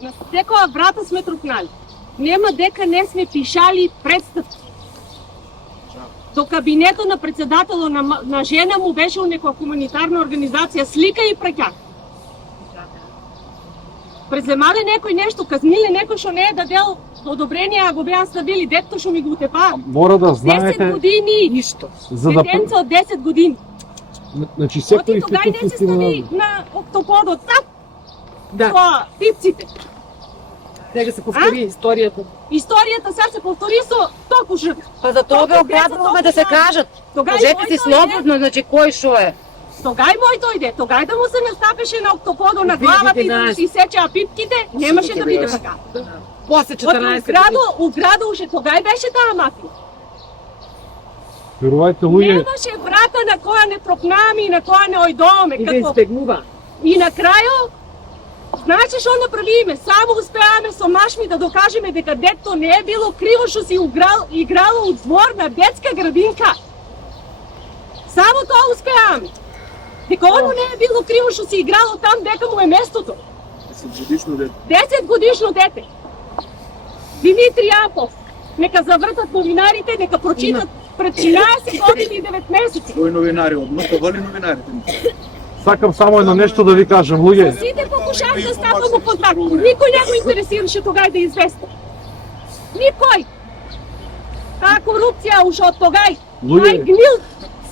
На секоја врата сме трупнали. Нема дека не сме пишали представки. До кабинетот на председателот на жена му беше у некоја хуманитарна организација, слика и праќак. Преземале некој нешто, казниле некој што не е дадел одобрение, а го беа ставили детето што ми го утепа. Мора да 10 знаете години, Ништо. за да детенца од 10 години. значи Оти секој тогај не се стави на октоподот, так, Да, со пипците. сега се повтори историјата. Историјата сега се повтори со толку жртви. Па за тоа Толку бе деца, обрадуваме да толку се жртви. кажат. Тогај Кажете мој си дојде, слободно, значи кој шо е. Тогај мој дојде, тогај да му се настапеше на октоподо на главата и да му си сечеа пипките, немаше да биде така. После Од 14 у граду уште тогај беше таа мафија. Верувајте луѓе, Немаше врата на која не пропнаме и на која не ојдоме. и да Како... избегнува. И на крајо, значи што направиме? Само успеаме со машми да докажеме дека детето не е било криво што си играло у двор на детска градинка. Само тоа успеаме. Дека оно не е било криво што си играло там дека му е местото. 10 годишно дете. Димитри Апов. Нека завртат новинарите, нека прочитат пред 14 години и 9 месеци. Кој новинари, односно воли новинарите? сакам само едно нешто да ви кажам, луѓе. Сите покушаат да ставам у контакт. Никој не го интересираше тогај да извести. Никој. Таа корупција уште од тогај. Луѓе. Тај гнил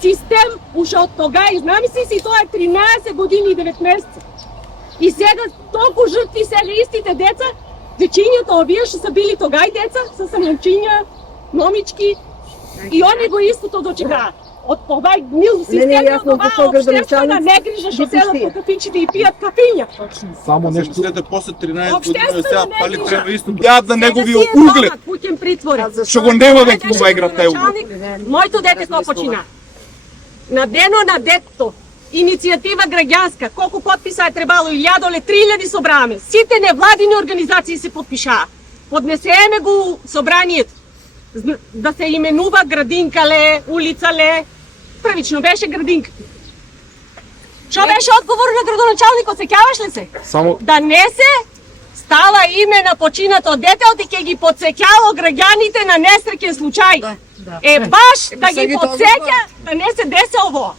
систем уште од тогај. Знаме си тоа е 13 години и 9 месеца. И сега толку жртви сега истите деца, вечињето овие што се били тогај деца, се момчиња, момички, и они го истото дочекаат. Од тогај гнил Не е систем, јасно од зашто оваа обштествена градоначалници негрижа што ги седат пустија. по кафичите и пијат кафиња. Само нешто. След после 13 години Обштествено сега не пали грижа. треба исто. Ја на неговиот Сега си е углед, дома, куќен притвор. што го нема веќе Беше ова игра тај углед. началник, моето дете тоа почина. На дено на детето, иницијатива граѓанска, колку потписа е требало, 1000 или 3000 собраме. Сите невладини организации се потпишаа. Поднесеме го собранието. Да се именува градинка ле, улица ле. Првично беше градинка. Што беше одговор на градоначалникот, сеќаваш ли се? Само Да не се става име на починато детето и ќе ги подсеќава граѓаните на несреќен случај. Да. Е баш да Сега ги ги тоа подсеќа да не се десе ово.